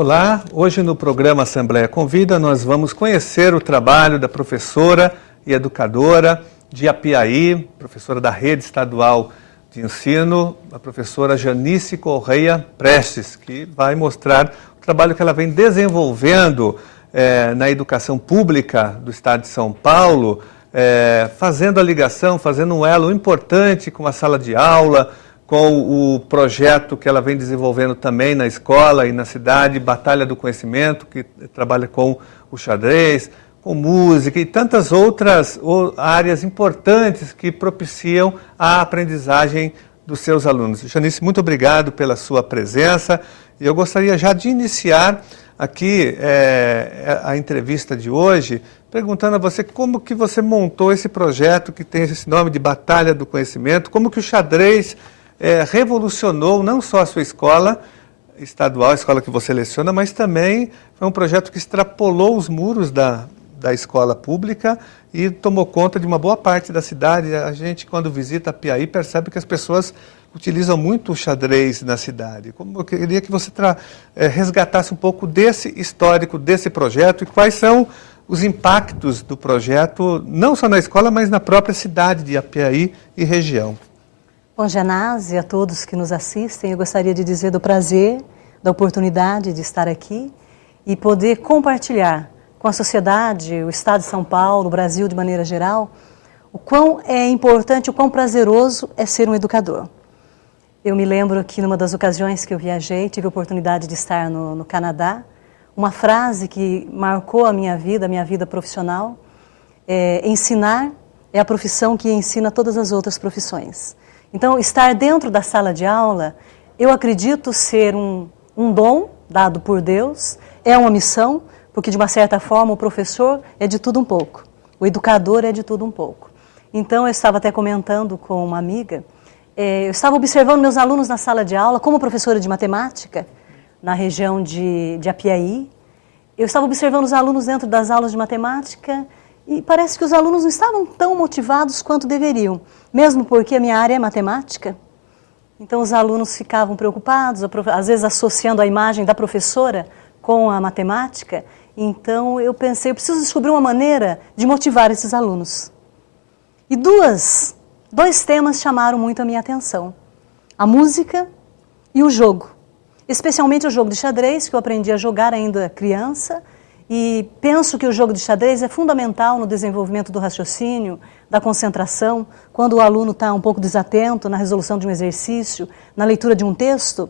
Olá, hoje no programa Assembleia Convida nós vamos conhecer o trabalho da professora e educadora de Apiaí, professora da Rede Estadual de Ensino, a professora Janice Correia Prestes, que vai mostrar o trabalho que ela vem desenvolvendo na educação pública do Estado de São Paulo, fazendo a ligação, fazendo um elo importante com a sala de aula, com o projeto que ela vem desenvolvendo também na escola e na cidade, Batalha do Conhecimento, que trabalha com o xadrez, com música e tantas outras áreas importantes que propiciam a aprendizagem dos seus alunos. Janice, muito obrigado pela sua presença. E eu gostaria já de iniciar aqui a entrevista de hoje, perguntando a você como que você montou esse projeto que tem esse nome de Batalha do Conhecimento, como que o xadrez revolucionou não só a sua escola estadual, a escola que você leciona, mas também foi um projeto que extrapolou os muros da escola pública e tomou conta de uma boa parte da cidade. A gente, quando visita Apiaí, percebe que as pessoas utilizam muito o xadrez na cidade. Eu queria que você resgatasse um pouco desse histórico, desse projeto e quais são os impactos do projeto, não só na escola, mas na própria cidade de Apiaí e região. Bom, Janase, e a todos que nos assistem, eu gostaria de dizer do prazer, da oportunidade de estar aqui e poder compartilhar com a sociedade, o Estado de São Paulo, o Brasil de maneira geral, o quão é importante, o quão prazeroso é ser um educador. Eu me lembro que numa das ocasiões que eu viajei, tive a oportunidade de estar no Canadá, uma frase que marcou a minha vida profissional, ensinar é a profissão que ensina todas as outras profissões. Então, estar dentro da sala de aula, eu acredito ser um dom dado por Deus, é uma missão, porque de uma certa forma o professor é de tudo um pouco, o educador é de tudo um pouco. Então, eu estava até comentando com uma amiga, eu estava observando meus alunos na sala de aula, como professora de matemática, na região de Apiaí, eu estava observando os alunos dentro das aulas de matemática e parece que os alunos não estavam tão motivados quanto deveriam, mesmo porque a minha área é matemática. Então, os alunos ficavam preocupados, às vezes associando a imagem da professora com a matemática. Então, eu pensei, eu preciso descobrir uma maneira de motivar esses alunos. E dois temas chamaram muito a minha atenção. A música e o jogo. Especialmente o jogo de xadrez, que eu aprendi a jogar ainda criança. E penso que o jogo de xadrez é fundamental no desenvolvimento do raciocínio, da concentração. Quando o aluno está um pouco desatento na resolução de um exercício, na leitura de um texto,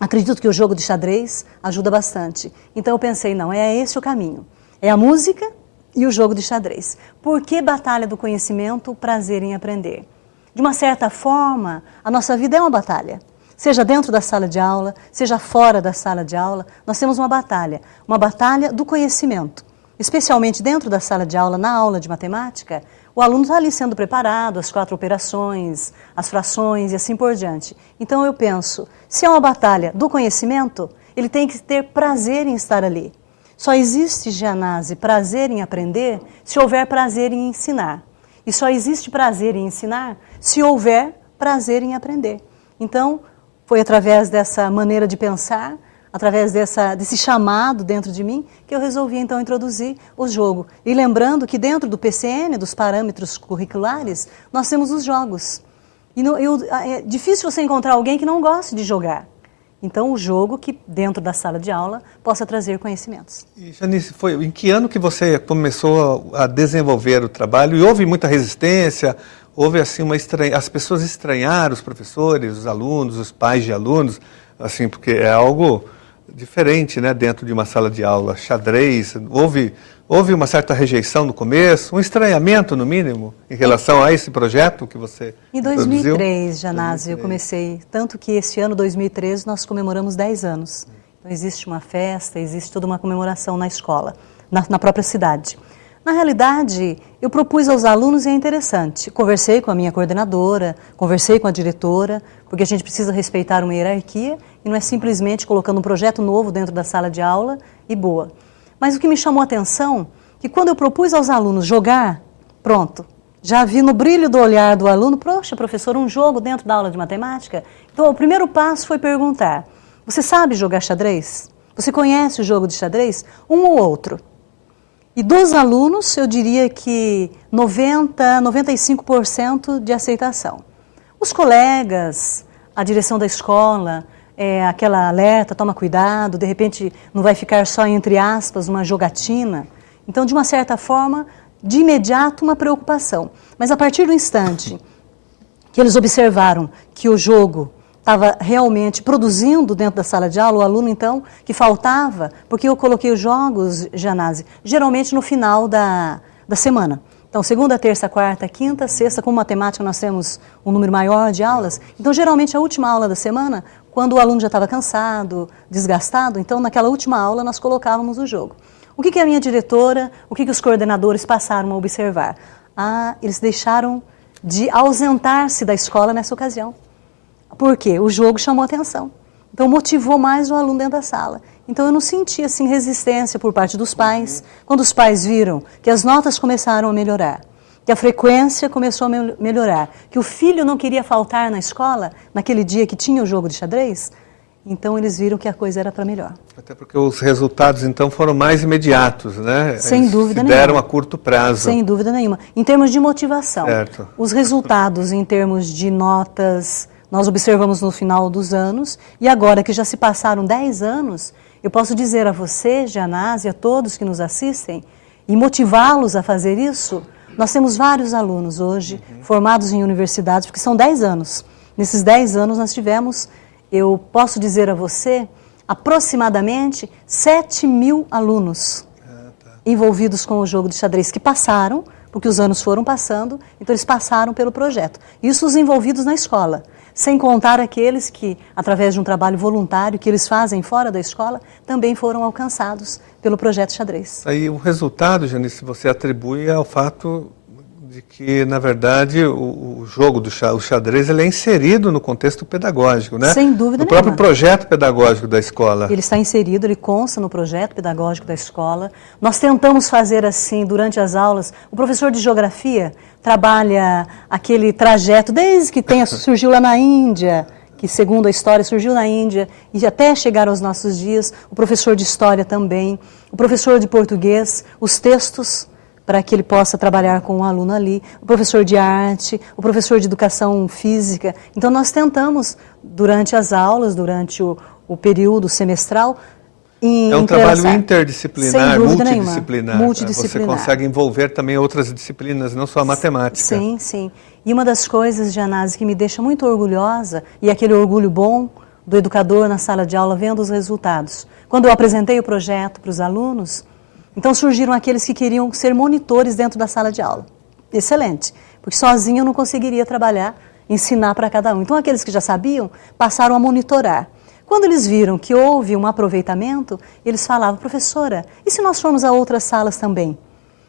acredito que o jogo de xadrez ajuda bastante. Então eu pensei, não, é esse o caminho. É a música e o jogo de xadrez. Por que batalha do conhecimento, prazer em aprender? De uma certa forma, a nossa vida é uma batalha. Seja dentro da sala de aula, seja fora da sala de aula, nós temos uma batalha do conhecimento. Especialmente dentro da sala de aula, na aula de matemática, o aluno está ali sendo preparado, as 4 operações, as frações e assim por diante. Então eu penso, se é uma batalha do conhecimento, ele tem que ter prazer em estar ali. Só existe, Janase, prazer em aprender se houver prazer em ensinar. E só existe prazer em ensinar se houver prazer em aprender. Então, foi através dessa maneira de pensar, através desse chamado dentro de mim, que eu resolvi então introduzir o jogo. E lembrando que dentro do PCN, dos parâmetros curriculares, nós temos os jogos. E é difícil você encontrar alguém que não goste de jogar. Então, o jogo que dentro da sala de aula possa trazer conhecimentos. E, Janice, em que ano que você começou a desenvolver o trabalho? E houve muita resistência? Houve assim as pessoas estranharam, os professores, os alunos, os pais de alunos, assim, porque é algo diferente, né, dentro de uma sala de aula. Xadrez, houve uma certa rejeição no começo, um estranhamento no mínimo em relação a esse projeto que você Em 2003, Janase, eu comecei, tanto que este ano 2013 nós comemoramos 10 anos. Então existe uma festa, existe toda uma comemoração na escola, na própria cidade. Na realidade, eu propus aos alunos, e é interessante, conversei com a minha coordenadora, conversei com a diretora, porque a gente precisa respeitar uma hierarquia e não é simplesmente colocando um projeto novo dentro da sala de aula e boa. Mas o que me chamou a atenção, que quando eu propus aos alunos jogar, pronto, já vi no brilho do olhar do aluno, poxa, professor, um jogo dentro da aula de matemática? Então, o primeiro passo foi perguntar, você sabe jogar xadrez? Você conhece o jogo de xadrez? Um ou outro. E dos alunos, eu diria que 95% de aceitação. Os colegas, a direção da escola, aquela alerta, toma cuidado, de repente não vai ficar só, entre aspas, uma jogatina. Então, de uma certa forma, de imediato, uma preocupação. Mas a partir do instante que eles observaram que o jogo estava realmente produzindo dentro da sala de aula, o aluno, então, que faltava, porque eu coloquei os jogos, Janase, geralmente no final da semana. Então, segunda, terça, quarta, quinta, sexta, com matemática nós temos um número maior de aulas. Então, geralmente, a última aula da semana, quando o aluno já estava cansado, desgastado, então, naquela última aula, nós colocávamos o jogo. O que a minha diretora, o que os coordenadores passaram a observar? Eles deixaram de ausentar-se da escola nessa ocasião. Por quê? O jogo chamou atenção. Então, motivou mais o aluno dentro da sala. Então, eu não senti, assim, resistência por parte dos pais. Quando os pais viram que as notas começaram a melhorar, que a frequência começou a melhorar, que o filho não queria faltar na escola, naquele dia que tinha o jogo de xadrez, então eles viram que a coisa era para melhor. Até porque os resultados, então, foram mais imediatos, né? Sem dúvida nenhuma. Deram nenhuma. a curto prazo. Sem dúvida nenhuma. Em termos de motivação, certo. Os resultados em termos de notas, nós observamos no final dos anos, e agora que já se passaram 10 anos, eu posso dizer a você, Janase, a todos que nos assistem, e motivá-los a fazer isso. Nós temos vários alunos hoje, formados em universidades, porque são 10 anos. Nesses 10 anos nós tivemos, eu posso dizer a você, aproximadamente 7.000 alunos envolvidos com o jogo de xadrez, que passaram, porque os anos foram passando, então eles passaram pelo projeto. Isso os envolvidos na escola, sem contar aqueles que, através de um trabalho voluntário que eles fazem fora da escola, também foram alcançados pelo projeto xadrez. Aí o resultado, Janice, você atribui ao fato de que, na verdade, o jogo do xadrez ele é inserido no contexto pedagógico, né? Sem dúvida nenhuma. No próprio projeto pedagógico da escola. Ele está inserido, ele consta no projeto pedagógico da escola. Nós tentamos fazer assim, durante as aulas, o professor de geografia trabalha aquele trajeto, desde que surgiu lá na Índia, que segundo a história surgiu na Índia, e até chegar aos nossos dias, o professor de história também, o professor de português, os textos, para que ele possa trabalhar com o aluno ali, o professor de arte, o professor de educação física. Então, nós tentamos, durante as aulas, durante o período semestral, é um trabalho interdisciplinar, multidisciplinar. Você consegue envolver também outras disciplinas, não só a matemática. Sim, sim. E uma das coisas, Janase, que me deixa muito orgulhosa, e aquele orgulho bom do educador na sala de aula vendo os resultados. Quando eu apresentei o projeto para os alunos, então surgiram aqueles que queriam ser monitores dentro da sala de aula. Excelente, porque sozinho eu não conseguiria trabalhar, ensinar para cada um. Então aqueles que já sabiam passaram a monitorar. Quando eles viram que houve um aproveitamento, eles falavam, professora, e se nós formos a outras salas também?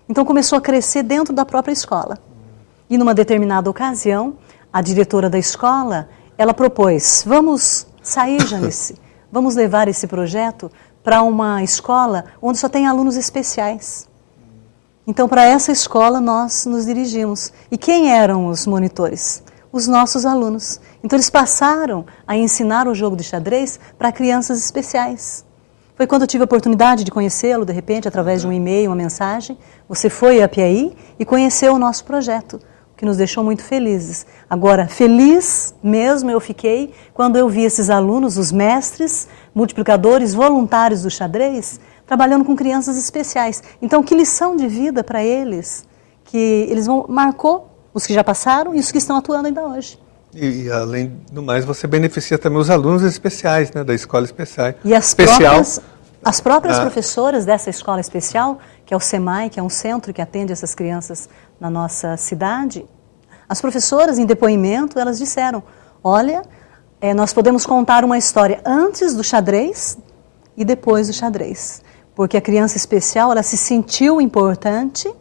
Então começou a crescer dentro da própria escola. E numa determinada ocasião, a diretora da escola, ela propôs, vamos sair, Janice, vamos levar esse projeto para uma escola onde só tem alunos especiais. Então, para essa escola, nós nos dirigimos. E quem eram os monitores? Os nossos alunos. Então, eles passaram a ensinar o jogo de xadrez para crianças especiais. Foi quando eu tive a oportunidade de conhecê-lo, de repente, através de um e-mail, uma mensagem. Você foi a Piaí e conheceu o nosso projeto, o que nos deixou muito felizes. Agora, feliz mesmo eu fiquei quando eu vi esses alunos, os mestres, multiplicadores, voluntários do xadrez, trabalhando com crianças especiais. Então, que lição de vida para eles, que eles marcou os que já passaram e os que estão atuando ainda hoje. E além do mais, você beneficia também os alunos especiais, né, da escola especial. E as próprias professoras dessa escola especial, que é o SEMAI, que é um centro que atende essas crianças na nossa cidade, as professoras, em depoimento, elas disseram, olha, nós podemos contar uma história antes do xadrez e depois do xadrez. Porque a criança especial, ela se sentiu importante,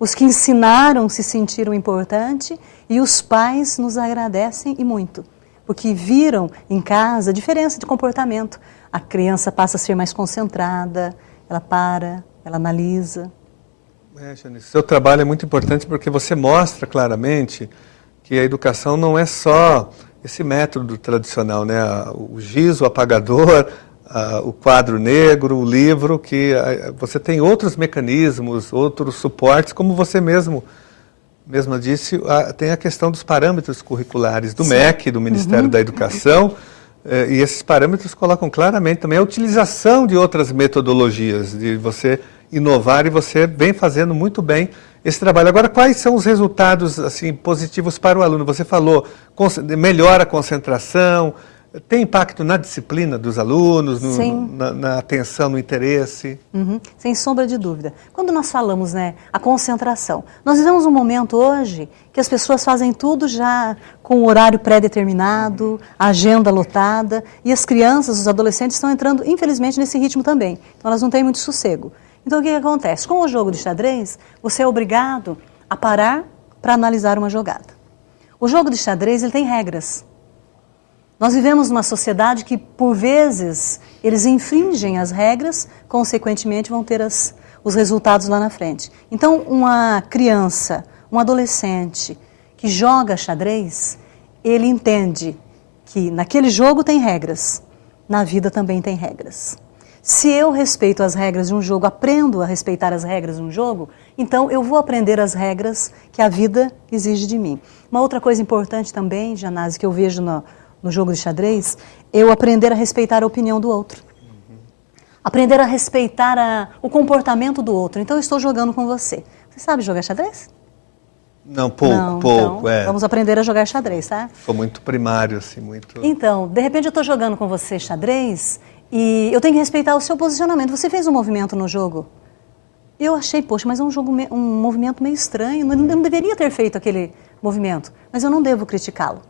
os que ensinaram se sentiram importante e os pais nos agradecem e muito. Porque viram em casa a diferença de comportamento. A criança passa a ser mais concentrada, ela para, ela analisa. Janice, seu trabalho é muito importante porque você mostra claramente que a educação não é só esse método tradicional, né? O giz, o apagador, o quadro negro, o livro, que você tem outros mecanismos, outros suportes, como você mesma disse, tem a questão dos parâmetros curriculares do MEC, do Ministério da Educação, e esses parâmetros colocam claramente também a utilização de outras metodologias, de você inovar, e você vem fazendo muito bem esse trabalho. Agora, quais são os resultados assim, positivos para o aluno? Você falou, melhora a concentração, tem impacto na disciplina dos alunos, na atenção, no interesse? Sem sombra de dúvida. Quando nós falamos, né, a concentração, nós vivemos um momento hoje que as pessoas fazem tudo já com o horário pré-determinado, a agenda lotada, e as crianças, os adolescentes estão entrando, infelizmente, nesse ritmo também. Então, elas não têm muito sossego. Então, o que acontece? Com o jogo de xadrez, você é obrigado a parar para analisar uma jogada. O jogo de xadrez, ele tem regras. Nós vivemos numa sociedade que, por vezes, eles infringem as regras, consequentemente vão ter os resultados lá na frente. Então, uma criança, um adolescente que joga xadrez, ele entende que naquele jogo tem regras, na vida também tem regras. Se eu respeito as regras de um jogo, aprendo a respeitar as regras de um jogo, então eu vou aprender as regras que a vida exige de mim. Uma outra coisa importante também, Janase, que eu vejo no jogo de xadrez, eu aprender a respeitar a opinião do outro. Aprender a respeitar o comportamento do outro. Então, eu estou jogando com você. Você sabe jogar xadrez? Não, pouco. Então, vamos aprender a jogar xadrez, tá? Ficou muito primário, assim, muito... Então, de repente eu estou jogando com você xadrez e eu tenho que respeitar o seu posicionamento. Você fez um movimento no jogo? Eu achei, poxa, mas é um movimento meio estranho. Eu não deveria ter feito aquele movimento, mas eu não devo criticá-lo.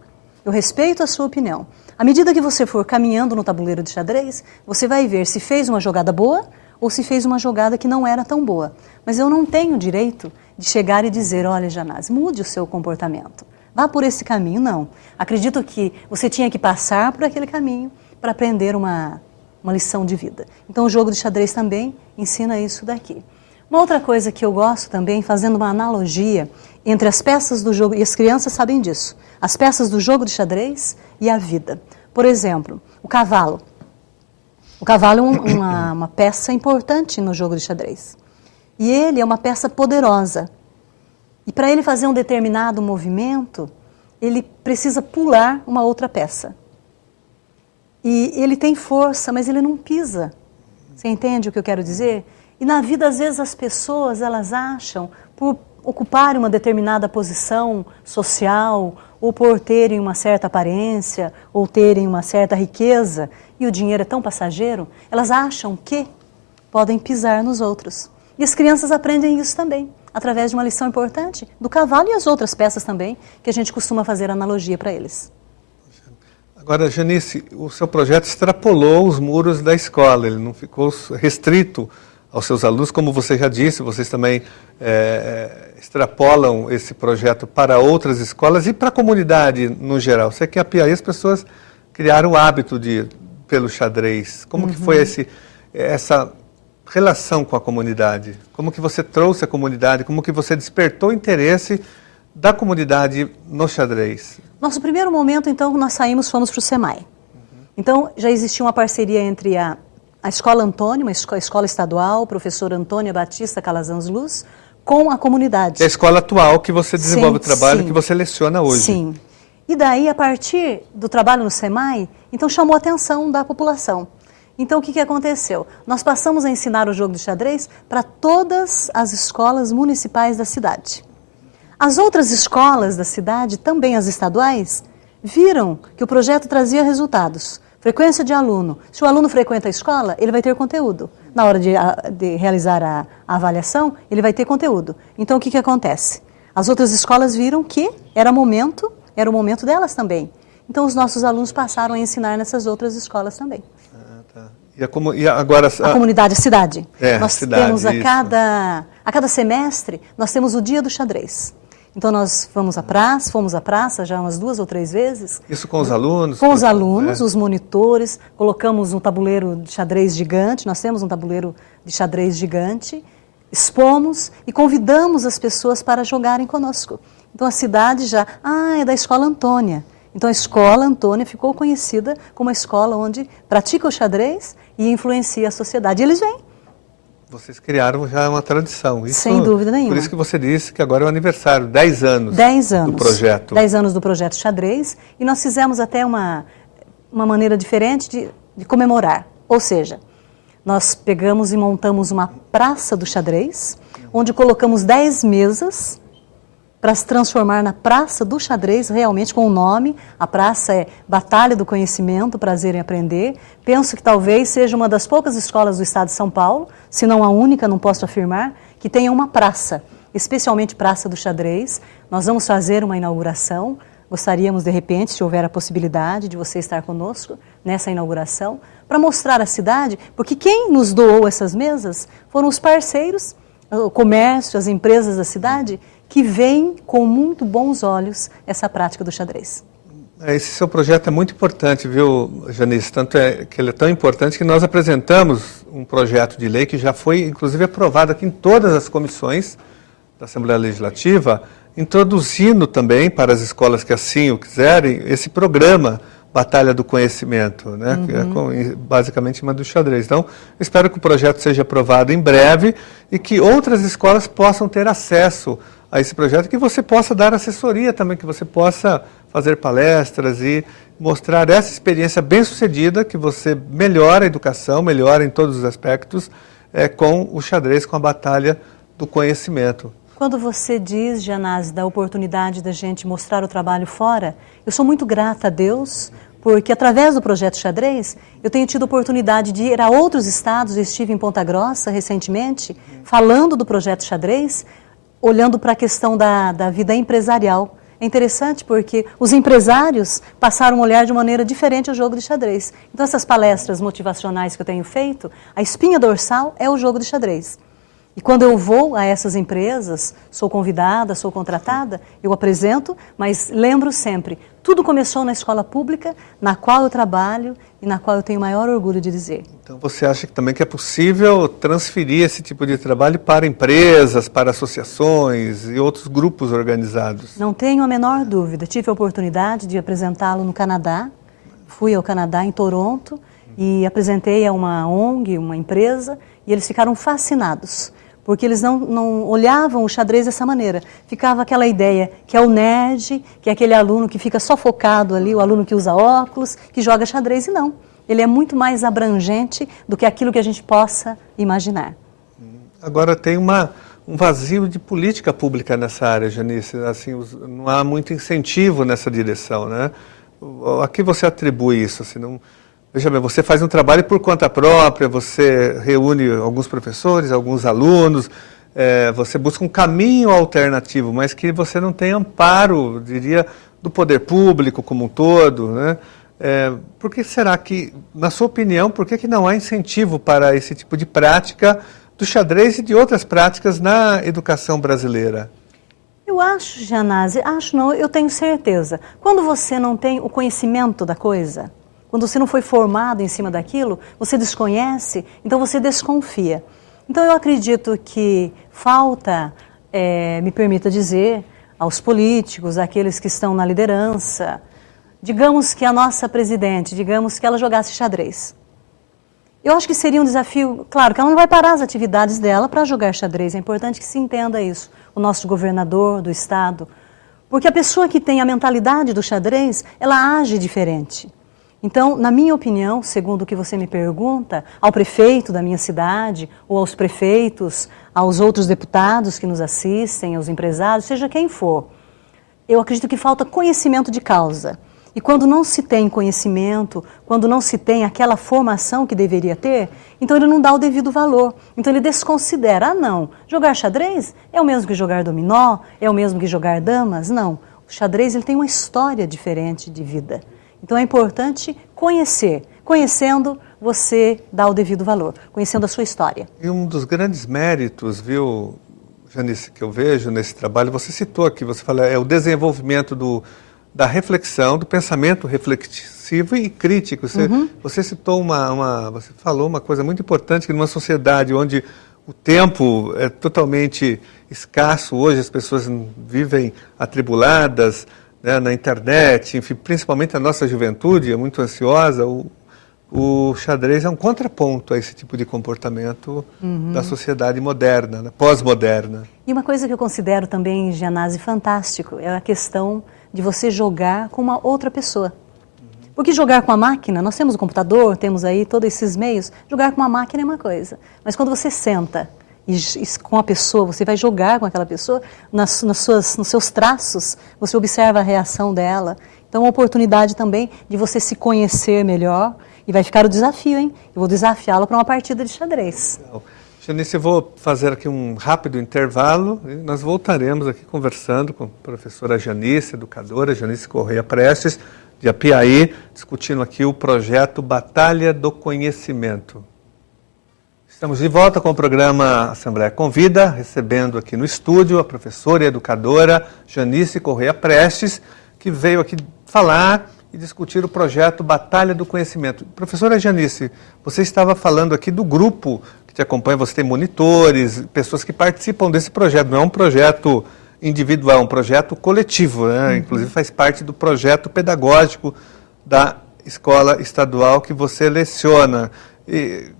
Eu respeito a sua opinião. À medida que você for caminhando no tabuleiro de xadrez, você vai ver se fez uma jogada boa ou se fez uma jogada que não era tão boa. Mas eu não tenho o direito de chegar e dizer, olha, Janase, mude o seu comportamento. Vá por esse caminho, não. Acredito que você tinha que passar por aquele caminho para aprender uma lição de vida. Então, o jogo de xadrez também ensina isso daqui. Uma outra coisa que eu gosto também, fazendo uma analogia entre as peças do jogo, e as crianças sabem disso, as peças do jogo de xadrez e a vida. Por exemplo, o cavalo. O cavalo é uma peça importante no jogo de xadrez. E ele é uma peça poderosa. E para ele fazer um determinado movimento, ele precisa pular uma outra peça. E ele tem força, mas ele não pisa. Você entende o que eu quero dizer? E na vida, às vezes, as pessoas, elas acham, por ocuparem uma determinada posição social, ou por terem uma certa aparência, ou terem uma certa riqueza, e o dinheiro é tão passageiro, elas acham que podem pisar nos outros. E as crianças aprendem isso também, através de uma lição importante do cavalo e as outras peças também, que a gente costuma fazer analogia para eles. Agora, Janice, o seu projeto extrapolou os muros da escola, ele não ficou restrito aos seus alunos, como você já disse, vocês também extrapolam esse projeto para outras escolas e para a comunidade no geral. Sei que a Piauí as pessoas criaram o hábito de ir pelo xadrez. Como que foi essa relação com a comunidade? Como que você trouxe a comunidade? Como que você despertou o interesse da comunidade no xadrez? Nosso primeiro momento, então, nós fomos para o SEMAI. Então, já existia uma parceria entre a Escola Antônia, uma escola estadual, professor Antônia Batista Calazans Luz, com a comunidade. É a escola atual que você desenvolve o trabalho, que você leciona hoje. Sim. E daí, a partir do trabalho no SEMAI, então chamou a atenção da população. Então, o que aconteceu? Nós passamos a ensinar o jogo de xadrez para todas as escolas municipais da cidade. As outras escolas da cidade, também as estaduais, viram que o projeto trazia resultados. Frequência de aluno. Se o aluno frequenta a escola, ele vai ter conteúdo. Na hora de realizar a avaliação, ele vai ter conteúdo. Então, o que acontece? As outras escolas viram que era o momento delas também. Então, os nossos alunos passaram a ensinar nessas outras escolas também. Tá. E agora... A comunidade, a cidade. Nós cidade, temos a cada semestre, nós temos o dia do xadrez. Então, nós fomos à praça já umas 2 ou 3 vezes. Isso com os alunos? Com os alunos, os monitores, colocamos um tabuleiro de xadrez gigante, nós temos um tabuleiro de xadrez gigante, expomos e convidamos as pessoas para jogarem conosco. Então, a cidade já, é da Escola Antônia. Então a escola Antônia ficou conhecida como a escola onde pratica o xadrez e influencia a sociedade. E eles vêm. Vocês criaram já uma tradição. Isso, sem dúvida nenhuma. Por isso que você disse que agora é o aniversário, 10 anos, 10 anos do projeto. 10 anos do projeto xadrez, e nós fizemos até uma maneira diferente de comemorar. Ou seja, nós pegamos e montamos uma praça do xadrez, onde colocamos 10 mesas para se transformar na Praça do Xadrez, realmente com o nome. A praça é Batalha do Conhecimento, Prazer em Aprender. Penso que talvez seja uma das poucas escolas do estado de São Paulo, se não a única, não posso afirmar, que tenha uma praça, especialmente Praça do Xadrez. Nós vamos fazer uma inauguração. Gostaríamos, de repente, se houver a possibilidade de você estar conosco nessa inauguração, para mostrar a cidade, porque quem nos doou essas mesas foram os parceiros, o comércio, as empresas da cidade, que veem com muito bons olhos essa prática do xadrez. Esse seu projeto é muito importante, viu, Janice? Tanto é que ele é tão importante que nós apresentamos um projeto de lei que já foi, inclusive, aprovado aqui em todas as comissões da Assembleia Legislativa, introduzindo também para as escolas que assim o quiserem, esse programa Batalha do Conhecimento, né? Que é basicamente uma do xadrez. Então, espero que o projeto seja aprovado em breve e que outras escolas possam ter acesso a esse projeto, que você possa dar assessoria também, que você possa fazer palestras e mostrar essa experiência bem-sucedida, que você melhora a educação, melhora em todos os aspectos, com o xadrez, com a Batalha do Conhecimento. Quando você diz, Janase, da oportunidade da gente mostrar o trabalho fora, eu sou muito grata a Deus, porque através do Projeto Xadrez, eu tenho tido a oportunidade de ir a outros estados. Eu estive em Ponta Grossa recentemente, falando do Projeto Xadrez, olhando para a questão da vida empresarial. É interessante porque os empresários passaram a olhar de maneira diferente ao jogo de xadrez. Então essas palestras motivacionais que eu tenho feito, a espinha dorsal é o jogo de xadrez. E quando eu vou a essas empresas, sou convidada, sou contratada, eu apresento, mas lembro sempre, tudo começou na escola pública, na qual eu trabalho e na qual eu tenho o maior orgulho de dizer. Então você acha que também que é possível transferir esse tipo de trabalho para empresas, para associações e outros grupos organizados? Não tenho a menor dúvida. Tive a oportunidade de apresentá-lo no Canadá. Fui ao Canadá, em Toronto, e apresentei a uma ONG, uma empresa, e eles ficaram fascinados, porque eles não olhavam o xadrez dessa maneira. Ficava aquela ideia que é o nerd, que é aquele aluno que fica só focado ali, o aluno que usa óculos, que joga xadrez, e não. Ele é muito mais abrangente do que aquilo que a gente possa imaginar. Agora tem um vazio de política pública nessa área, Janice. Assim, não há muito incentivo nessa direção, né? A que você atribui isso? Assim, não... Veja bem, você faz um trabalho por conta própria, você reúne alguns professores, alguns alunos, você busca um caminho alternativo, mas que você não tem amparo, diria, do poder público como um todo, né? Por que será que, na sua opinião, por que não há incentivo para esse tipo de prática do xadrez e de outras práticas na educação brasileira? Eu acho, Janase, eu tenho certeza. Quando você não tem o conhecimento da coisa, quando você não foi formado em cima daquilo, você desconhece, então você desconfia. Então eu acredito que falta, me permita dizer, aos políticos, àqueles que estão na liderança, digamos que a nossa presidente, digamos que ela jogasse xadrez. Eu acho que seria um desafio, claro que ela não vai parar as atividades dela para jogar xadrez, é importante que se entenda isso, o nosso governador do estado, porque a pessoa que tem a mentalidade do xadrez, ela age diferente. Então, na minha opinião, segundo o que você me pergunta, ao prefeito da minha cidade, ou aos prefeitos, aos outros deputados que nos assistem, aos empresários, seja quem for, eu acredito que falta conhecimento de causa. E quando não se tem conhecimento, quando não se tem aquela formação que deveria ter, então ele não dá o devido valor. Então ele desconsidera, não, jogar xadrez é o mesmo que jogar dominó, é o mesmo que jogar damas? Não, o xadrez ele tem uma história diferente de vida. Então é importante conhecer. Conhecendo, você dá o devido valor, conhecendo a sua história. E um dos grandes méritos, viu, Janice, que eu vejo nesse trabalho, você citou aqui, você fala, é o desenvolvimento da reflexão, do pensamento reflexivo e crítico. Você citou você falou uma coisa muito importante, que numa sociedade onde o tempo é totalmente escasso, hoje as pessoas vivem atribuladas, né, na internet, enfim, principalmente a nossa juventude é muito ansiosa, o xadrez é um contraponto a esse tipo de comportamento da sociedade moderna, né, pós-moderna. E uma coisa que eu considero também, Gianazzi, fantástico, é a questão de você jogar com uma outra pessoa. Porque jogar com a máquina, nós temos o computador, temos aí todos esses meios, jogar com uma máquina é uma coisa. Mas quando você senta e com a pessoa, você vai jogar com aquela pessoa, nos seus traços, você observa a reação dela. Então, é uma oportunidade também de você se conhecer melhor. E vai ficar o desafio, hein? Eu vou desafiá-lo para uma partida de xadrez. Janice, eu vou fazer aqui um rápido intervalo e nós voltaremos aqui conversando com a professora Janice, educadora Janice Correia Prestes, de Apiaí, discutindo aqui o projeto Batalha do Conhecimento. Estamos de volta com o programa Assembleia Convida, recebendo aqui no estúdio a professora e educadora Janice Correia Prestes, que veio aqui falar e discutir o projeto Batalha do Conhecimento. Professora Janice, você estava falando aqui do grupo que te acompanha, você tem monitores, pessoas que participam desse projeto, não é um projeto individual, é um projeto coletivo, né? Inclusive faz parte do projeto pedagógico da escola estadual que você leciona. E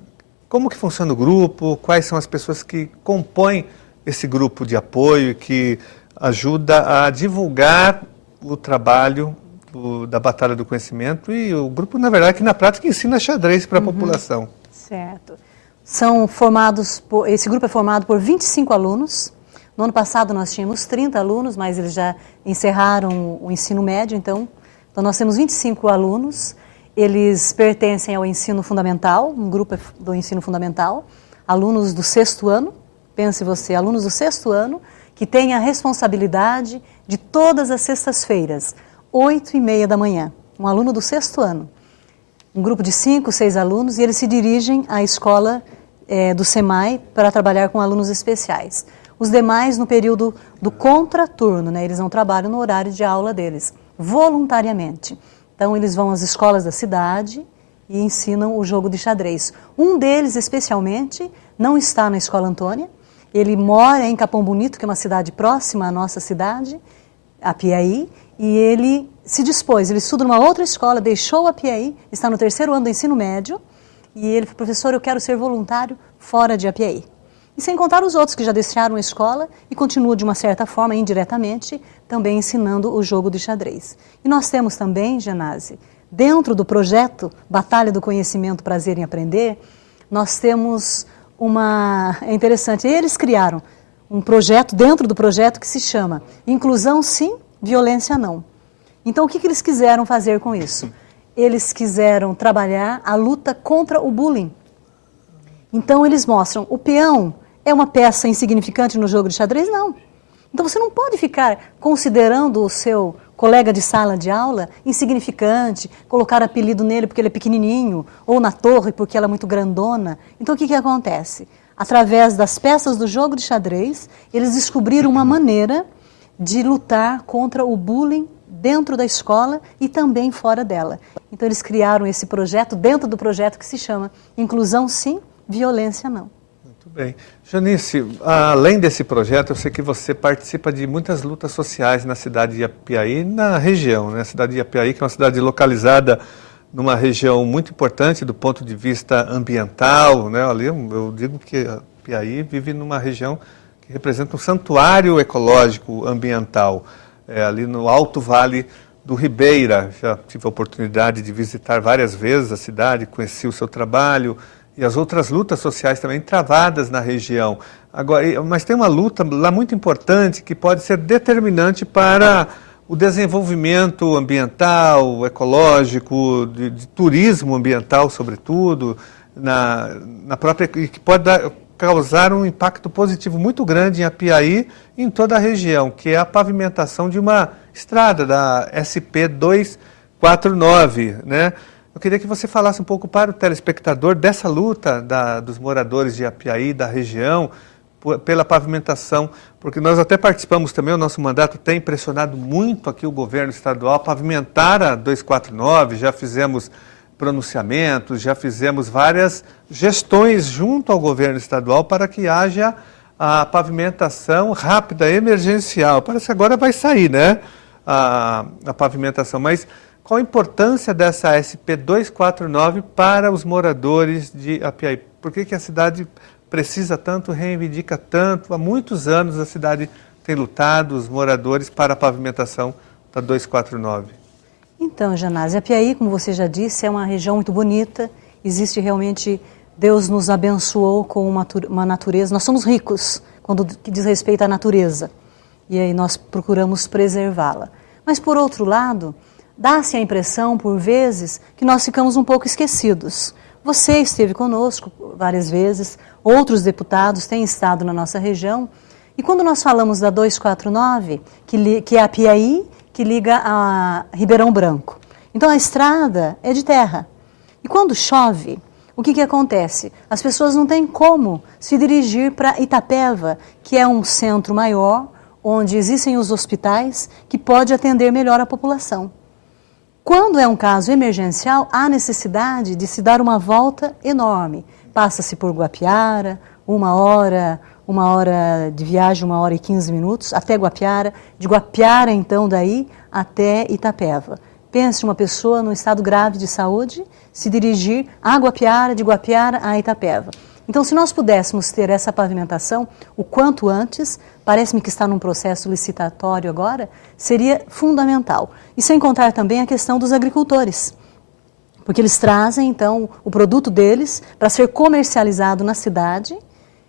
como que funciona o grupo? Quais são as pessoas que compõem esse grupo de apoio que ajuda a divulgar o trabalho da Batalha do Conhecimento e o grupo, na verdade, que na prática ensina xadrez para a população? Certo. Esse grupo é formado por 25 alunos. No ano passado nós tínhamos 30 alunos, mas eles já encerraram o ensino médio, então nós temos 25 alunos. Eles pertencem ao ensino fundamental, um grupo do ensino fundamental, alunos do 6º ano, pense você, alunos do 6º ano, que têm a responsabilidade de todas as sextas-feiras, 8h30 da manhã, um aluno do 6º ano. Um grupo de 5, 6 alunos, e eles se dirigem à escola do SEMAI para trabalhar com alunos especiais. Os demais no período do contraturno, né? Eles não trabalham no horário de aula deles, voluntariamente. Então eles vão às escolas da cidade e ensinam o jogo de xadrez. Um deles especialmente não está na Escola Antônia, ele mora em Capão Bonito, que é uma cidade próxima à nossa cidade, Apiaí, e ele se dispôs, ele estuda numa outra escola, deixou a Apiaí, está no 3º ano do ensino médio, e ele falou, professor, eu quero ser voluntário fora de Apiaí. E sem contar os outros que já deixaram a escola e continuam de uma certa forma, indiretamente, também ensinando o jogo de xadrez. E nós temos também, Gianazzi, dentro do projeto Batalha do Conhecimento, Prazer em Aprender, nós temos é interessante, eles criaram um projeto dentro do projeto que se chama Inclusão Sim, Violência Não. Então, o que eles quiseram fazer com isso? Eles quiseram trabalhar a luta contra o bullying. Então, eles mostram, o peão é uma peça insignificante no jogo de xadrez? Não. Então, você não pode ficar considerando o seu colega de sala de aula insignificante, colocar apelido nele porque ele é pequenininho, ou na torre porque ela é muito grandona. Então, o que acontece? Através das peças do jogo de xadrez, eles descobriram uma maneira de lutar contra o bullying dentro da escola e também fora dela. Então, eles criaram esse projeto dentro do projeto que se chama Inclusão Sim, Violência Não. Muito bem. Janice, além desse projeto, eu sei que você participa de muitas lutas sociais na cidade de Apiaí, na região, né? A cidade de Apiaí, que é uma cidade localizada numa região muito importante do ponto de vista ambiental, né? Ali eu digo que Apiaí vive numa região que representa um santuário ecológico ambiental, ali no Alto Vale do Ribeira. Já tive a oportunidade de visitar várias vezes a cidade, conheci o seu trabalho e as outras lutas sociais também travadas na região. Agora, mas tem uma luta lá muito importante que pode ser determinante para o desenvolvimento ambiental, ecológico, de turismo ambiental, sobretudo, na própria, que pode causar um impacto positivo muito grande em Apiaí e em toda a região, que é a pavimentação de uma estrada da SP 249, né? Eu queria que você falasse um pouco para o telespectador dessa luta dos moradores de Apiaí, da região, pela pavimentação, porque nós até participamos também, o nosso mandato tem pressionado muito aqui o governo estadual a pavimentar a 249, já fizemos pronunciamentos, já fizemos várias gestões junto ao governo estadual para que haja a pavimentação rápida, emergencial. Parece que agora vai sair, né? a pavimentação, mas qual a importância dessa SP 249 para os moradores de Apiaí? Por que a cidade precisa tanto, reivindica tanto? Há muitos anos a cidade tem lutado, os moradores, para a pavimentação da 249. Então, Janase, Apiaí, como você já disse, é uma região muito bonita, existe realmente, Deus nos abençoou com uma natureza, nós somos ricos quando diz respeito à natureza, e aí nós procuramos preservá-la. Mas, por outro lado, dá-se a impressão, por vezes, que nós ficamos um pouco esquecidos. Você esteve conosco várias vezes, outros deputados têm estado na nossa região, e quando nós falamos da 249, que é a Apiaí, que liga a Ribeirão Branco. Então a estrada é de terra. E quando chove, o que acontece? As pessoas não têm como se dirigir para Itapeva, que é um centro maior, onde existem os hospitais, que pode atender melhor a população. Quando é um caso emergencial, há necessidade de se dar uma volta enorme. Passa-se por Guapiara, uma hora de viagem, 1h15 minutos, até Guapiara. De Guapiara, então, daí, até Itapeva. Pense uma pessoa num estado grave de saúde, se dirigir a Guapiara, de Guapiara a Itapeva. Então, se nós pudéssemos ter essa pavimentação o quanto antes, parece-me que está num processo licitatório agora, seria fundamental. E sem contar também a questão dos agricultores, porque eles trazem, então, o produto deles para ser comercializado na cidade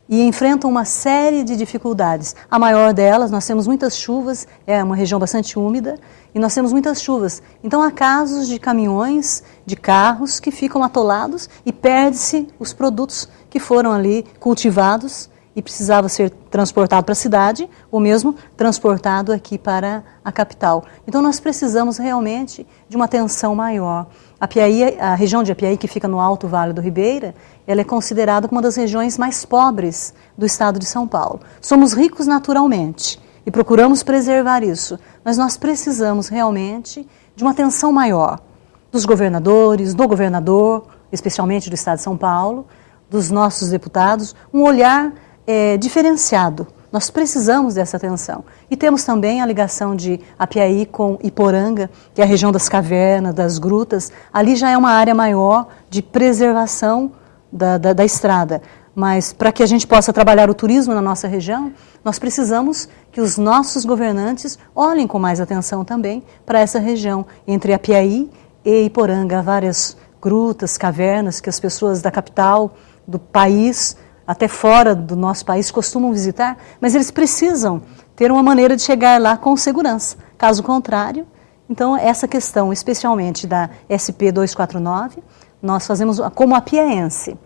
e enfrentam uma série de dificuldades. A maior delas, nós temos muitas chuvas, é uma região bastante úmida, e nós temos muitas chuvas. Então, há casos de caminhões, de carros que ficam atolados e perde-se os produtos que foram ali cultivados e precisava ser transportado para a cidade ou mesmo transportado aqui para a capital. Então, nós precisamos realmente de uma atenção maior. Apiaí, a região de Apiaí, que fica no Alto Vale do Ribeira, ela é considerada como uma das regiões mais pobres do estado de São Paulo. Somos ricos naturalmente e procuramos preservar isso, mas nós precisamos realmente de uma atenção maior dos governadores, do governador, especialmente do estado de São Paulo, dos nossos deputados, um olhar diferenciado. Nós precisamos dessa atenção. E temos também a ligação de Apiaí com Iporanga, que é a região das cavernas, das grutas. Ali já é uma área maior de preservação da estrada. Mas para que a gente possa trabalhar o turismo na nossa região, nós precisamos que os nossos governantes olhem com mais atenção também para essa região, entre Apiaí e Iporanga. Há várias grutas, cavernas que as pessoas da capital, do país, até fora do nosso país, costumam visitar, mas eles precisam ter uma maneira de chegar lá com segurança. Caso contrário, então essa questão, especialmente da SP 249, nós fazemos como apiaense.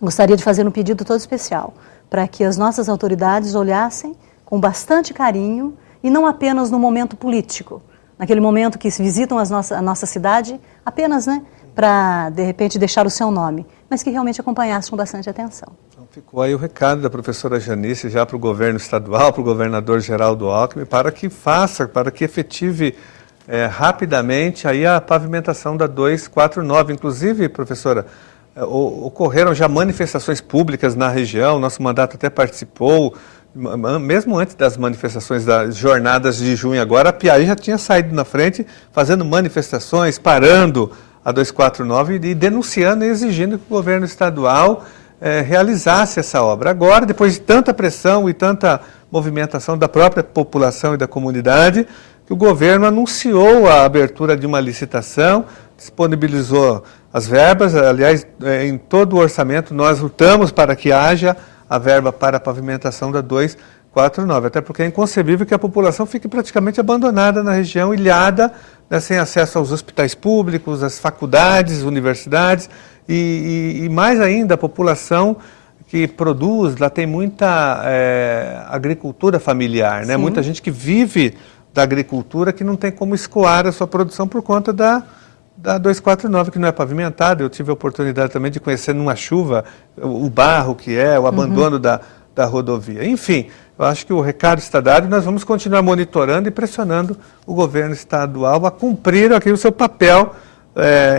Gostaria de fazer um pedido todo especial, para que as nossas autoridades olhassem com bastante carinho, e não apenas no momento político, naquele momento que se visitam a nossa cidade, apenas para, de repente, deixar o seu nome, mas que realmente acompanhassem com bastante atenção. Então, ficou aí o recado da professora Janice já para o governo estadual, para o governador Geraldo Alckmin, para que efetive rapidamente aí a pavimentação da 249. Inclusive, professora, ocorreram já manifestações públicas na região, nosso mandato até participou, mesmo antes das manifestações das jornadas de junho agora, a Apiaí já tinha saído na frente, fazendo manifestações, parando a 249 e denunciando e exigindo que o governo estadual realizasse essa obra. Agora, depois de tanta pressão e tanta movimentação da própria população e da comunidade, que o governo anunciou a abertura de uma licitação, disponibilizou as verbas. Aliás, em todo o orçamento nós lutamos para que haja a verba para a pavimentação da 249, até porque é inconcebível que a população fique praticamente abandonada na região, ilhada, sem acesso aos hospitais públicos, às faculdades, universidades, e mais ainda a população que produz, lá tem muita agricultura familiar, né? Muita gente que vive da agricultura que não tem como escoar a sua produção por conta da 249, que não é pavimentada. Eu tive a oportunidade também de conhecer numa chuva o barro que é, o abandono da rodovia. Enfim, eu acho que o recado está dado e nós vamos continuar monitorando e pressionando o governo estadual a cumprir aqui o seu papel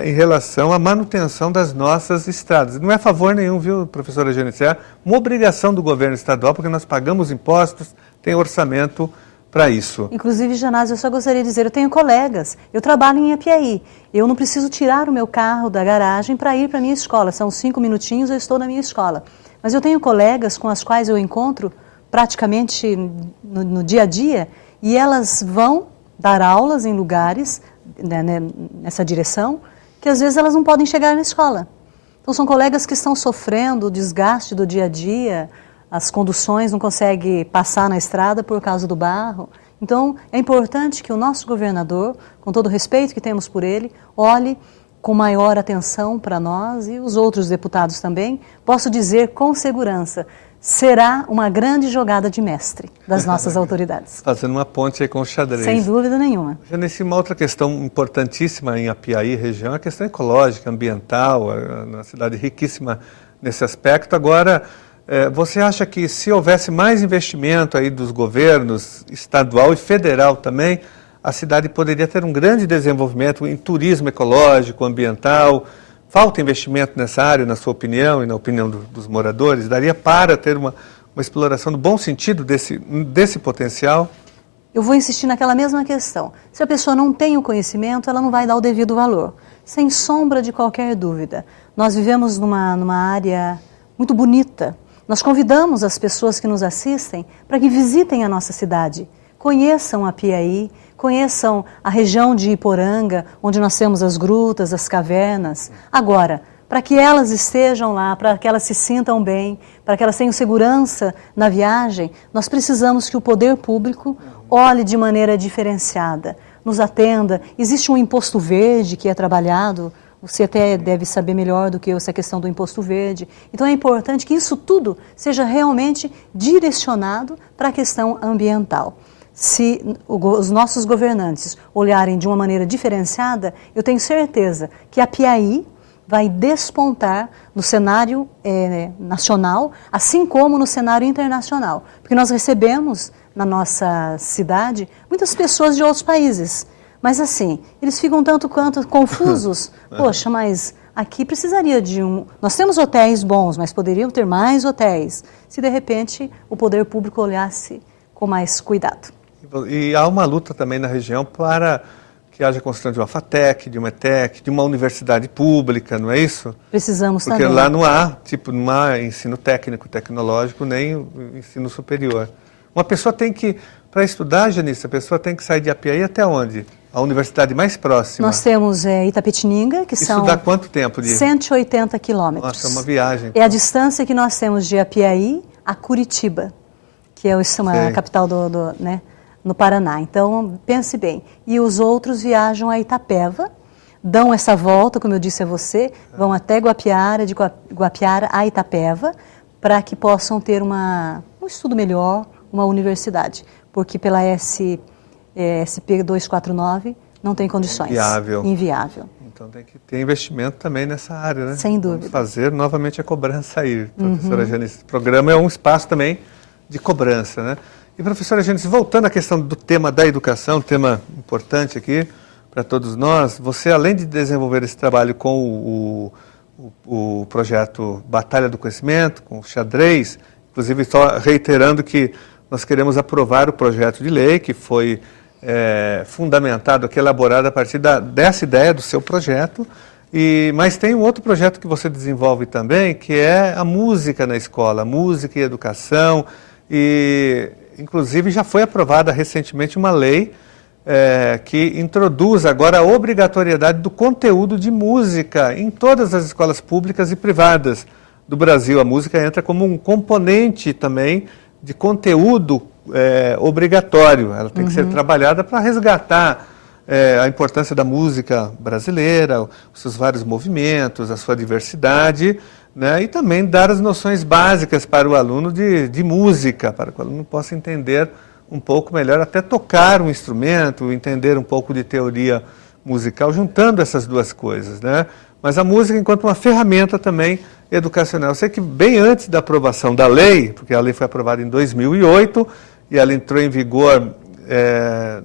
em relação à manutenção das nossas estradas. Não é favor nenhum, viu, professora Janice? É uma obrigação do governo estadual, porque nós pagamos impostos, tem orçamento para isso. Inclusive, Janásio, eu só gostaria de dizer, eu tenho colegas, eu trabalho em Apiaí, eu não preciso tirar o meu carro da garagem para ir para a minha escola, são 5 minutinhos, eu estou na minha escola. Mas eu tenho colegas com as quais eu encontro praticamente no dia a dia, e elas vão dar aulas em lugares, né, nessa direção, que às vezes elas não podem chegar na escola. Então são colegas que estão sofrendo o desgaste do dia a dia, as conduções não conseguem passar na estrada por causa do barro. Então é importante que o nosso governador, com todo o respeito que temos por ele, olhe com maior atenção para nós e os outros deputados também. Posso dizer com segurança, será uma grande jogada de mestre das nossas autoridades. Fazendo uma ponte aí com o xadrez. Sem dúvida nenhuma. Janice, uma outra questão importantíssima em Apiaí, região, é a questão ecológica, ambiental, uma cidade riquíssima nesse aspecto. Agora, você acha que se houvesse mais investimento aí dos governos estadual e federal também, a cidade poderia ter um grande desenvolvimento em turismo ecológico, ambiental? Falta investimento nessa área, na sua opinião e na opinião dos moradores? Daria para ter uma exploração no bom sentido desse potencial? Eu vou insistir naquela mesma questão. Se a pessoa não tem o conhecimento, ela não vai dar o devido valor. Sem sombra de qualquer dúvida. Nós vivemos numa área muito bonita. Nós convidamos as pessoas que nos assistem para que visitem a nossa cidade, conheçam Apiaí, conheçam a região de Iporanga, onde nós temos as grutas, as cavernas. Agora, para que elas estejam lá, para que elas se sintam bem, para que elas tenham segurança na viagem, nós precisamos que o poder público olhe de maneira diferenciada, nos atenda. Existe um imposto verde que é trabalhado, você até deve saber melhor do que eu essa questão do imposto verde. Então é importante que isso tudo seja realmente direcionado para a questão ambiental. Se os nossos governantes olharem de uma maneira diferenciada, eu tenho certeza que Apiaí vai despontar no cenário nacional, assim como no cenário internacional. Porque nós recebemos na nossa cidade muitas pessoas de outros países. Mas assim, eles ficam tanto quanto confusos. Poxa, mas aqui precisaria de Nós temos hotéis bons, mas poderiam ter mais hotéis, se de repente o poder público olhasse com mais cuidado. E há uma luta também na região para que haja a construção de uma FATEC, de uma ETEC, de uma universidade pública, não é isso? Precisamos Porque também. lá não há ensino técnico, tecnológico, nem ensino superior. Uma pessoa tem que, para estudar, Janice, a pessoa tem que sair de Apiaí até onde? A universidade mais próxima. Nós temos Itapetininga, que Isso são dá quanto tempo? 180 quilômetros. Nossa, é uma viagem. É a distância que nós temos de Apiaí a Curitiba, que é a capital no Paraná. Então, pense bem. E os outros viajam a Itapeva, dão essa volta, como eu disse a você, vão até Guapiara, de Guapiara a Itapeva, para que possam ter um estudo melhor, uma universidade. Porque pela SP 249 não tem condições. Inviável. Então tem que ter investimento também nessa área, né? Sem dúvida. Vamos fazer novamente a cobrança aí, professora Janice. O programa é um espaço também de cobrança, né? E professora Janice, voltando à questão do tema da educação, tema importante aqui para todos nós, você além de desenvolver esse trabalho com o projeto Batalha do Conhecimento, com o xadrez, inclusive só reiterando que nós queremos aprovar o projeto de lei que foi fundamentado aqui, elaborado a partir dessa ideia do seu projeto, mas tem um outro projeto que você desenvolve também, que é a música na escola, música e educação, e inclusive já foi aprovada recentemente uma lei que introduz agora a obrigatoriedade do conteúdo de música em todas as escolas públicas e privadas do Brasil. A música entra como um componente também de conteúdo obrigatório. Ela tem que ser trabalhada para resgatar a importância da música brasileira, os seus vários movimentos, a sua diversidade, né? E também dar as noções básicas para o aluno de música, para que o aluno possa entender um pouco melhor, até tocar um instrumento, entender um pouco de teoria musical, juntando essas duas coisas, né? Mas a música enquanto uma ferramenta também educacional. Eu sei que bem antes da aprovação da lei, porque a lei foi aprovada em 2008 e ela entrou em vigor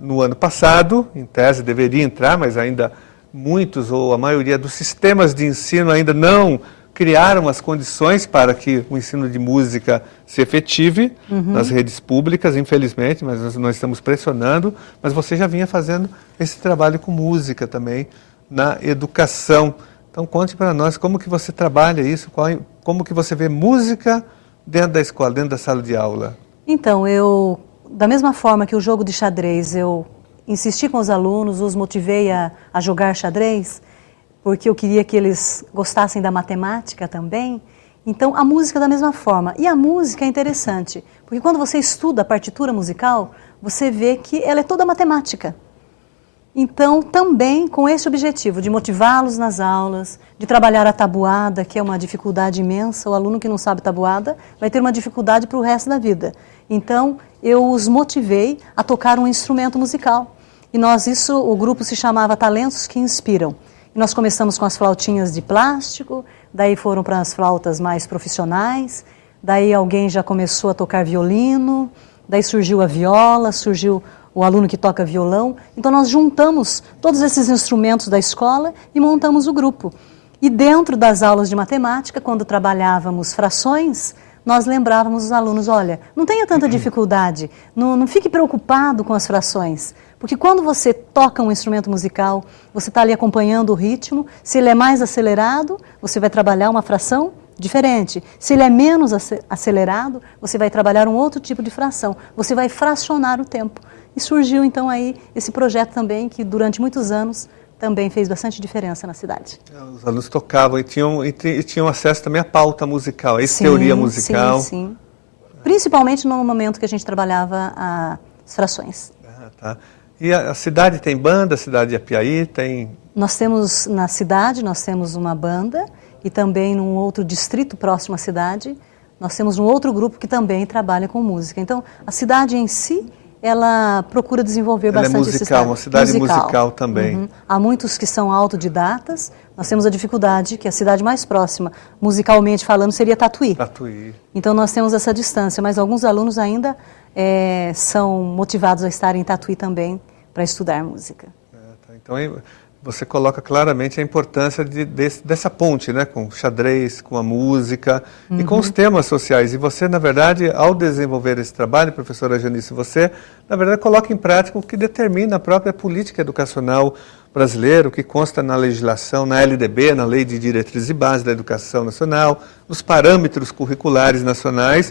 no ano passado, em tese deveria entrar, mas ainda muitos ou a maioria dos sistemas de ensino ainda não criaram as condições para que o ensino de música se efetive nas redes públicas, infelizmente, mas nós estamos pressionando, mas você já vinha fazendo esse trabalho com música também na educação. Então conte para nós como que você trabalha isso, como que você vê música dentro da escola, dentro da sala de aula. Então, da mesma forma que o jogo de xadrez, eu insisti com os alunos, os motivei a jogar xadrez, porque eu queria que eles gostassem da matemática também. Então, a música da mesma forma. E a música é interessante, porque quando você estuda a partitura musical, você vê que ela é toda matemática. Então, também com esse objetivo de motivá-los nas aulas, de trabalhar a tabuada, que é uma dificuldade imensa. O aluno que não sabe tabuada vai ter uma dificuldade para o resto da vida. Então, eu os motivei a tocar um instrumento musical. E o grupo se chamava Talentos que Inspiram. E nós começamos com as flautinhas de plástico, daí foram para as flautas mais profissionais, daí alguém já começou a tocar violino, daí surgiu a viola, surgiu o aluno que toca violão. Então nós juntamos todos esses instrumentos da escola e montamos o grupo. E dentro das aulas de matemática, quando trabalhávamos frações, nós lembrávamos os alunos, olha, não tenha tanta dificuldade, não fique preocupado com as frações, porque quando você toca um instrumento musical, você está ali acompanhando o ritmo, se ele é mais acelerado, você vai trabalhar uma fração diferente. Se ele é menos acelerado, você vai trabalhar um outro tipo de fração, você vai fracionar o tempo. E surgiu então aí esse projeto também, que durante muitos anos também fez bastante diferença na cidade. Os alunos tocavam e tinham acesso também à pauta musical, à teoria musical. Sim. Principalmente no momento que a gente trabalhava as frações. Tá. E a cidade tem banda, a cidade de Apiaí tem... Nós temos, na cidade, nós temos uma banda e também num outro distrito próximo à cidade, nós temos um outro grupo que também trabalha com música. Então, a cidade em si, ela procura desenvolver bastante esse estado. Uma cidade musical também. Há muitos que são autodidatas. Nós temos a dificuldade que a cidade mais próxima, musicalmente falando, seria Tatuí. Então nós temos essa distância, mas alguns alunos ainda são motivados a estar em Tatuí também para estudar música. Então você coloca claramente a importância dessa ponte, né, com o xadrez, com a música e com os temas sociais. E você, na verdade, ao desenvolver esse trabalho, professora Janice, você, na verdade, coloca em prática o que determina a própria política educacional brasileira, o que consta na legislação, na LDB, na Lei de Diretrizes e Bases da Educação Nacional, nos parâmetros curriculares nacionais,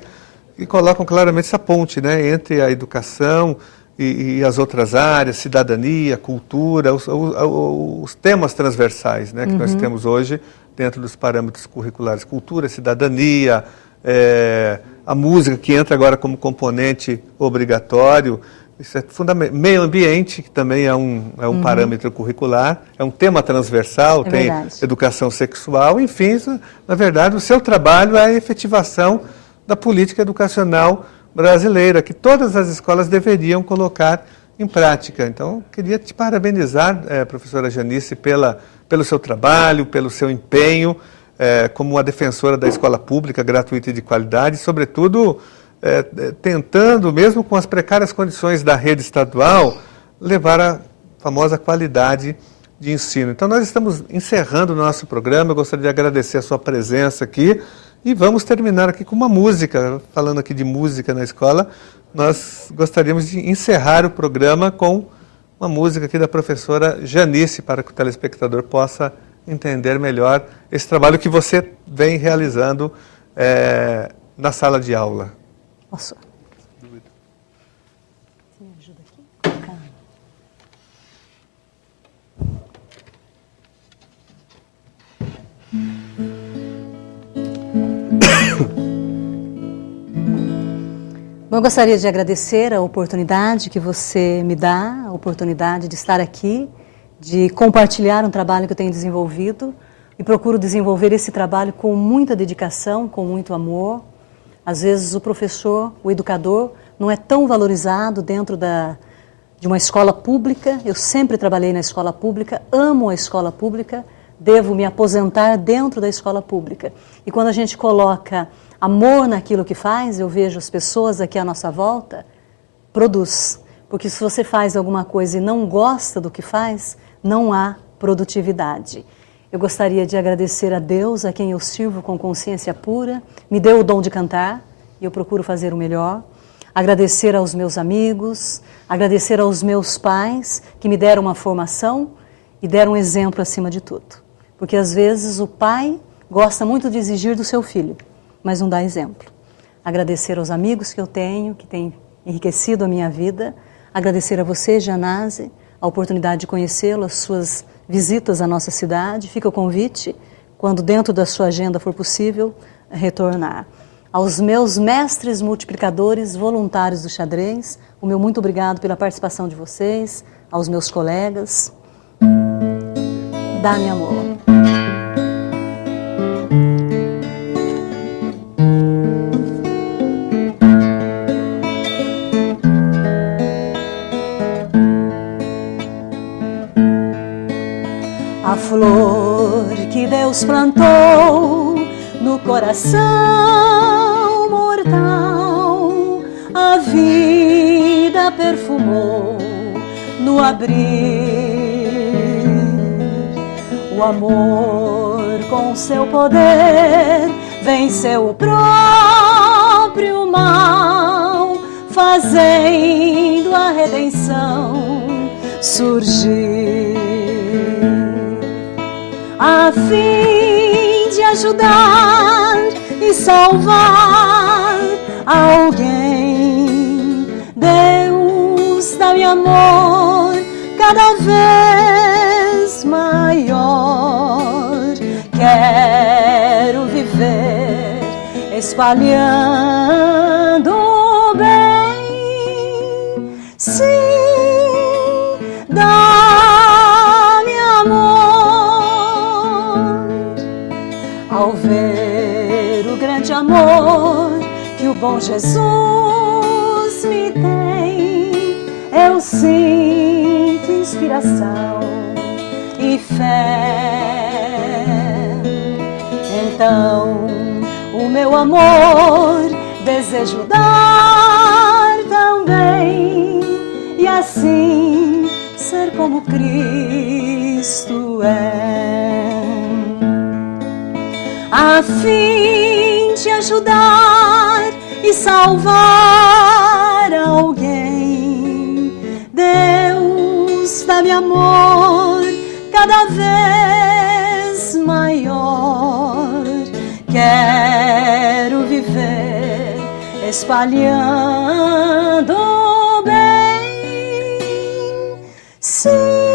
que colocam claramente essa ponte, né, entre a educação e as outras áreas, cidadania, cultura, os temas transversais, né, que nós temos hoje dentro dos parâmetros curriculares. Cultura, cidadania, a música que entra agora como componente obrigatório, isso é fundamental. Meio ambiente, que também é um parâmetro curricular, é um tema transversal, tem verdade. Educação sexual, enfim, na verdade o seu trabalho é a efetivação da política educacional brasileira, que todas as escolas deveriam colocar em prática. Então, queria te parabenizar, professora Janice, pelo seu trabalho, pelo seu empenho, como uma defensora da escola pública, gratuita e de qualidade, e, sobretudo, tentando, mesmo com as precárias condições da rede estadual, levar a famosa qualidade de ensino. Então, nós estamos encerrando o nosso programa. Eu gostaria de agradecer a sua presença aqui. E vamos terminar aqui com uma música. Falando aqui de música na escola, nós gostaríamos de encerrar o programa com uma música aqui da professora Janice, para que o telespectador possa entender melhor esse trabalho que você vem realizando na sala de aula. Posso? Você me ajuda aqui? Calma. Bom, eu gostaria de agradecer a oportunidade que você me dá, a oportunidade de estar aqui, de compartilhar um trabalho que eu tenho desenvolvido e procuro desenvolver esse trabalho com muita dedicação, com muito amor. Às vezes o professor, o educador, não é tão valorizado dentro de uma escola pública. Eu sempre trabalhei na escola pública, amo a escola pública, devo me aposentar dentro da escola pública. E quando a gente coloca amor naquilo que faz, eu vejo as pessoas aqui à nossa volta, produz. Porque se você faz alguma coisa e não gosta do que faz, não há produtividade. Eu gostaria de agradecer a Deus, a quem eu sirvo com consciência pura, me deu o dom de cantar e eu procuro fazer o melhor. Agradecer aos meus amigos, agradecer aos meus pais que me deram uma formação e deram um exemplo acima de tudo. Porque às vezes o pai gosta muito de exigir do seu filho, mas não dá exemplo. Agradecer aos amigos que eu tenho, que têm enriquecido a minha vida. Agradecer a você, Janase, a oportunidade de conhecê-lo, as suas visitas à nossa cidade. Fica o convite, quando dentro da sua agenda for possível, retornar. Aos meus mestres multiplicadores voluntários do xadrez, o meu muito obrigado pela participação de vocês, aos meus colegas. Dá-me amor. A flor que Deus plantou no coração mortal, a vida perfumou no abrir. O amor com seu poder venceu o próprio mal, fazendo a redenção surgir. A fim de ajudar e salvar alguém, Deus dá-me amor cada vez maior. Quero viver espalhando o bem. Sim, ao ver o grande amor que o bom Jesus me tem, eu sinto inspiração e fé. Então, o meu amor desejo dar também, e assim ser como Cristo é. A fim de ajudar e salvar alguém, Deus dá-me amor cada vez maior. Quero viver espalhando o bem. Sim.